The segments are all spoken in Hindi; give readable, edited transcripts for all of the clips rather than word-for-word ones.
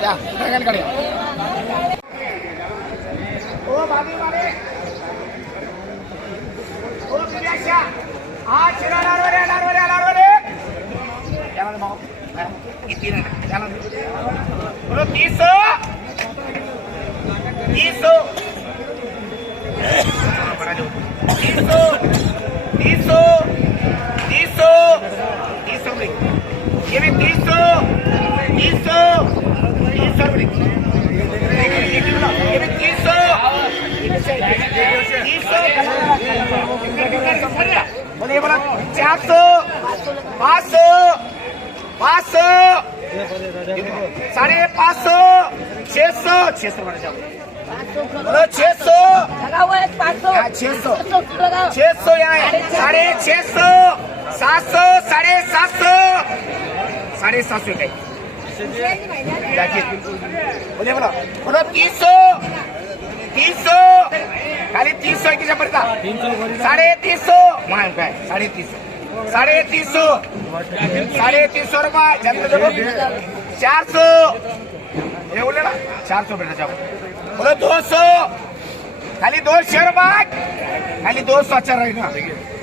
क्या ड्रैगन कड़े ओ बाबी बाबी ओ बियाशा आ चिरा लारवरे क्या मतलब माओ कितने क्या मतलब बोलो 300 ये भी 300 ये भी 300 बोले बोला 400 500 550 600 बना जाओ बोलो 600 600 यहाँ 650 700 750 का बोले बोलो 300 खाली 300 की पड़ता 350 वहाँ का है 350 रुपये 400 ये बोले ना 400 बेटा जाओ बोलो 200 खाली 200 रुपये खाली 200 अच्छा रहेगा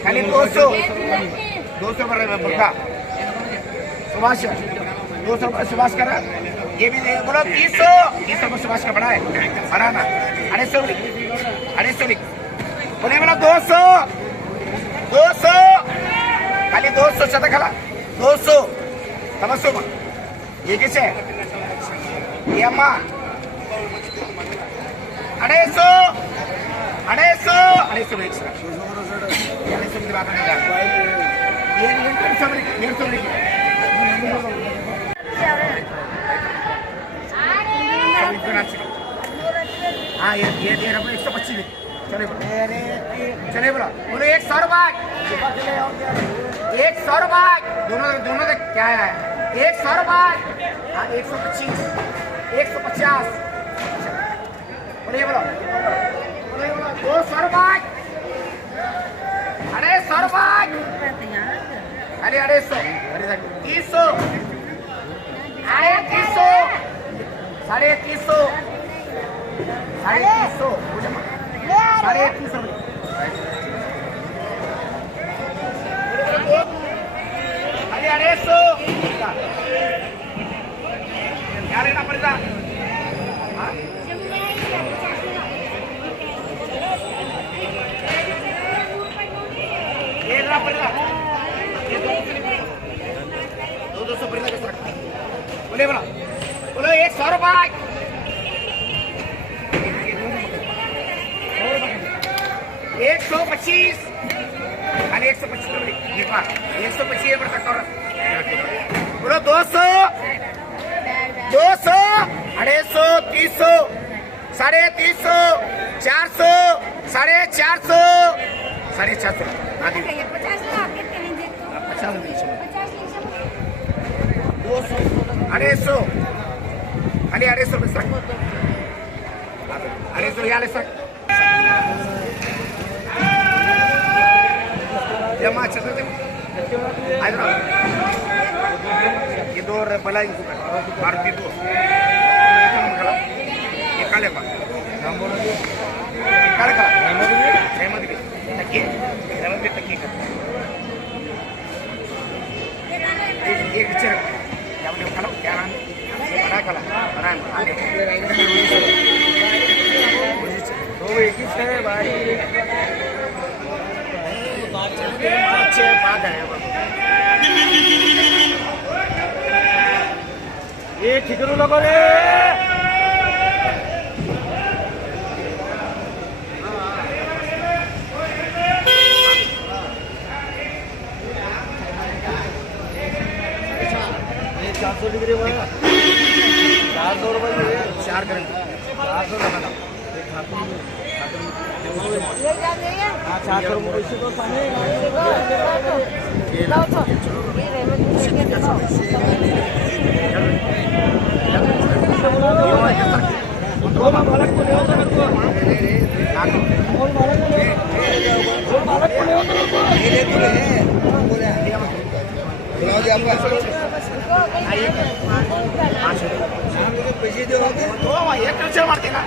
खाली 200 पर बोलता सुभाष 200 रुपये सुभाष करा ये भी बोलो 300 को सुभाष का बड़ा है बढ़ाना 250 बोले बोलो 200 खाली 200 चता खला 200 समझो ये कैसे ये अम्मा 250 extra हाँ ये 125 चले बोला बोलो 100 रुपये 100 रुपये दोनों का क्या है 100 रुपये हाँ 125 150 बोले बोलो 200 रुपये 250 रुपये अरे 300 350 क्या लेना पड़ेगा ये लेना पड़ेगा 200 पड़ेगा बोले बोला बोलो 100 रुपये 125 खाली 125 125 पड़ता बोलो 200 250 300 350 400 450 450 200 खाली 250 रुपये 250 यहाँ ले सक जमा छत्रते ये 2 बला मारुति 2 ये काले का रहमत भी तकिए का एक पिक्चर क्या बोले खाना क्या नाम बड़ा कला बड़ा तो एक ही है भाई अच्छे बात है ये ठिकरू लोगों ने डिग्री 400 रुपये 4 करेंगे 400 लगा 400 रुपये तो ಎಷ್ಟು ವಿಷಯ ಮಾಡ್ತೀನ